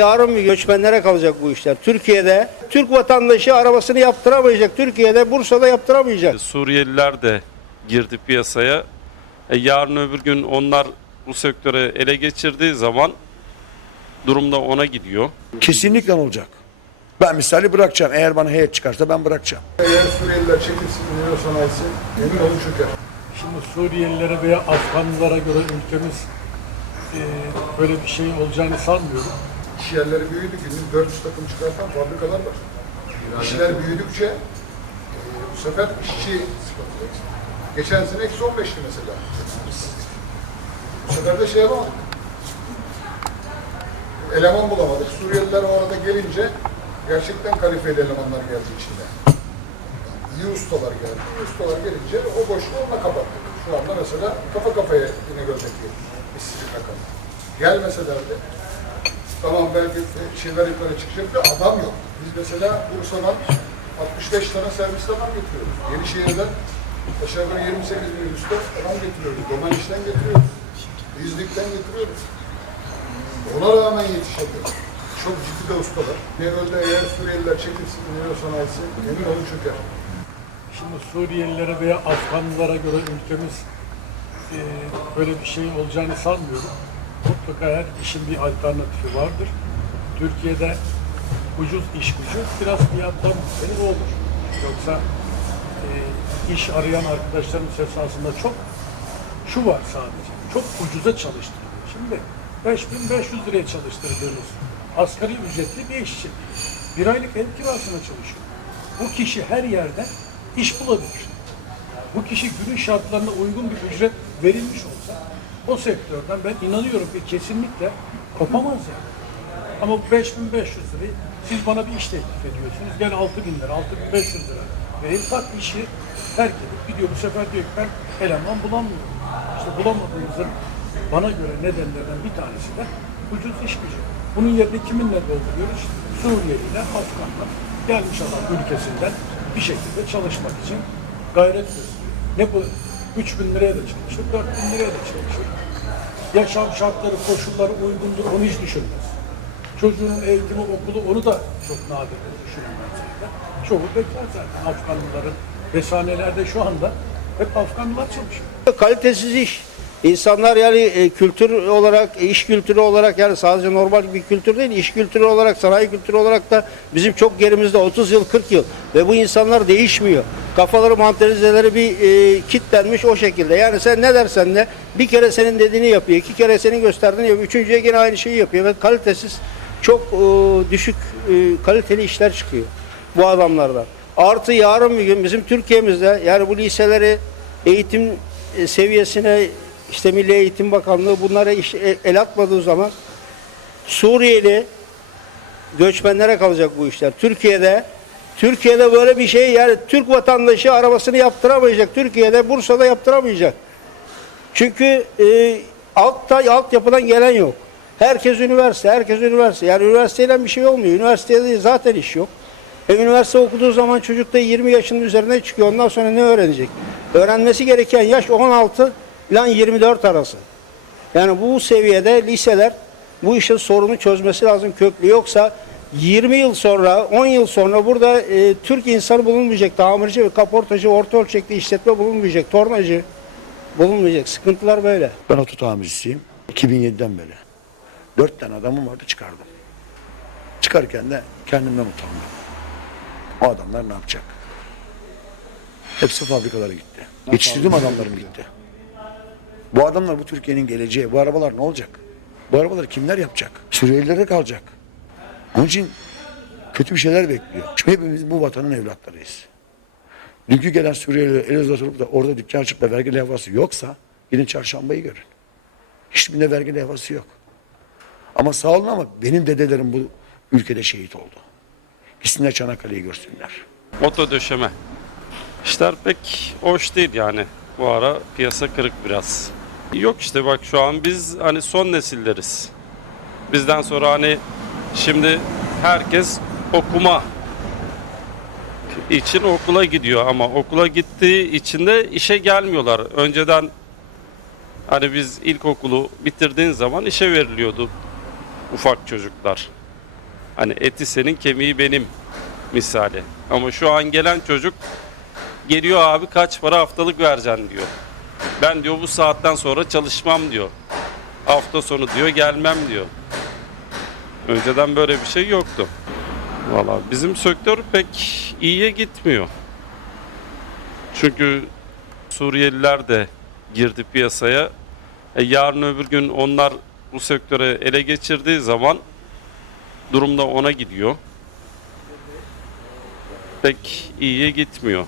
Yarın göçmenlere kalacak bu işler. Türkiye'de Türk vatandaşı arabasını yaptıramayacak. Türkiye'de Bursa'da yaptıramayacak. Suriyeliler de girdi piyasaya. E, yarın öbür gün onlar bu sektörü ele geçirdiği zaman durum da ona gidiyor. Kesinlikle olacak. Ben misali bırakacağım. Eğer bana heyet çıkarsa ben bırakacağım. Eğer Suriyeliler çekilsin dünya sanayisi emin olun çöker. Şimdi Suriyelilere veya Afganlılara göre ülkemiz e, böyle bir şey olacağını sanmıyorum. İş yerleri büyüdü. Günlük 400 takım çıkartan fabrikalar var. İşler büyüdükçe e, bu sefer işçi sıkıntı. Geçen sene eksi 15'ti mesela. Bu sefer de şey yapamadık. Eleman bulamadık. Suriyeliler o arada gelince gerçekten kalifeli elemanlar geldi içinde. İyi ustalar geldi. İyi ustalar gelince o boşluğu onunla kapattık. Şu anda mesela kafa kafaya yine gördeki işsizlik rakamı. Gelmeselerdi tamam belki şeyler yukarı çıkacak da adam yok. Biz mesela Bursa'dan 65 tane servis adam getiriyoruz. Yenişehir'den aşağı yukarı 28 bin üstü adam getiriyoruz. Domaneş'ten getiriyoruz. İznik'ten getiriyoruz. Ona rağmen yetişemiyor. Çok ciddi de ustalar. Genelde eğer Suriyeliler çekilsin dünya sanayisi emin olun çöker. Şimdi Suriyelilere veya Afganlılara göre ülkemiz e, böyle bir şey olacağını sanmıyorum. Mutlaka her işin bir alternatifi vardır. Türkiye'de ucuz iş gücü biraz fiyattan senin olur. Yoksa e, iş arayan arkadaşlarımız esasında çok şu var sadece. Çok ucuza çalıştırılıyor. Şimdi 5500 liraya çalıştırdığınız asgari ücretli bir işçi bir aylık ev kirasına çalışıyor. Bu kişi her yerde iş bulabilir. Bu kişi günün şartlarına uygun bir ücret verilmiş olsa o sektörden ben inanıyorum ki kesinlikle kopamaz yani. Ama bu 5500 lirayı siz bana bir iş teklif ediyorsunuz. Gel 6000 lira, 6500 lira. Vereyim tak işi terk edip gidiyor. Bu sefer diyor ki ben eleman bulamıyorum. İşte bulamadığımızın bana göre nedenlerden bir tanesi de ucuz iş gücü. Bunun yerine kiminle dolduruyoruz? Suriyeliler, Afganlar. Gelmiş adam ülkesinden bir şekilde çalışmak için gayret gösteriyor. Ne bu? 3000 liraya da çalışır, 4000 liraya da çalışır. Yaşam şartları, koşulları uygundur, onu hiç düşünmez. Çocuğunun eğitimi, okulu onu da çok nadir düşünmez zaten. Çoğu bekar zaten Afganlıların resanelerde şu anda hep Afganlılar çalışıyor. Kalitesiz iş. İnsanlar yani e, kültür olarak, iş kültürü olarak yani sadece normal bir kültür değil, iş kültürü olarak, sanayi kültürü olarak da bizim çok gerimizde 30 yıl, 40 yıl ve bu insanlar değişmiyor. Kafaları, manterizeleri bir e, kitlenmiş o şekilde. Yani sen ne dersen de bir kere senin dediğini yapıyor, iki kere senin gösterdiğini yapıyor, üçüncüye yine aynı şeyi yapıyor ve kalitesiz, çok e, düşük e, kaliteli işler çıkıyor bu adamlardan. Artı yarın bir gün bizim Türkiye'mizde yani bu liseleri eğitim e, seviyesine işte Milli Eğitim Bakanlığı bunlara iş, e- el atmadığı zaman Suriyeli göçmenlere kalacak bu işler. Türkiye'de Türkiye'de böyle bir şey yani Türk vatandaşı arabasını yaptıramayacak. Türkiye'de Bursa'da yaptıramayacak. Çünkü e, altta altyapıdan gelen yok. Herkes üniversite, herkes üniversite. Yani üniversiteyle bir şey olmuyor. Üniversitede zaten iş yok. E, üniversite okuduğu zaman çocuk da 20 yaşının üzerine çıkıyor. Ondan sonra ne öğrenecek? Öğrenmesi gereken yaş 16 ile 24 arası. Yani bu seviyede liseler bu işin sorunu çözmesi lazım köklü. Yoksa 20 yıl sonra, 10 yıl sonra burada e, Türk insanı bulunmayacak. Tamirci ve kaportacı, orta ölçekli işletme bulunmayacak. Tornacı bulunmayacak. Sıkıntılar böyle. Ben oto tamircisiyim. 2007'den beri. Dört tane adamım vardı çıkardım. Çıkarken de kendimden utandım. O adamlar ne yapacak? Hepsi fabrikalara gitti. Yetiştirdiğim adamlarım gitti. Bu adamlar bu Türkiye'nin geleceği. Bu arabalar ne olacak? Bu arabaları kimler yapacak? Suriyelilere kalacak. Onun için kötü bir şeyler bekliyor. Çünkü hepimiz bu vatanın evlatlarıyız. Dünkü gelen Suriyeliler el uzatılıp da orada dükkan açıp da vergi levhası yoksa gidin çarşambayı görün. Hiçbirinde vergi levhası yok. Ama sağ olun ama benim dedelerim bu ülkede şehit oldu. Gitsinler Çanakkale'yi görsünler. Oto döşeme. İşler pek hoş değil yani. Bu ara piyasa kırık biraz. Yok işte bak şu an biz hani son nesilleriz. Bizden sonra hani şimdi herkes okuma için okula gidiyor ama okula gittiği için de işe gelmiyorlar. Önceden hani biz ilkokulu bitirdiğin zaman işe veriliyordu ufak çocuklar. Hani eti senin kemiği benim misali. Ama şu an gelen çocuk geliyor abi kaç para haftalık vereceksin diyor. Ben diyor bu saatten sonra çalışmam diyor. Hafta sonu diyor gelmem diyor. Önceden böyle bir şey yoktu. Valla bizim sektör pek iyiye gitmiyor. Çünkü Suriyeliler de girdi piyasaya. E, yarın öbür gün onlar bu sektöre ele geçirdiği zaman durum da ona gidiyor. Pek iyiye gitmiyor.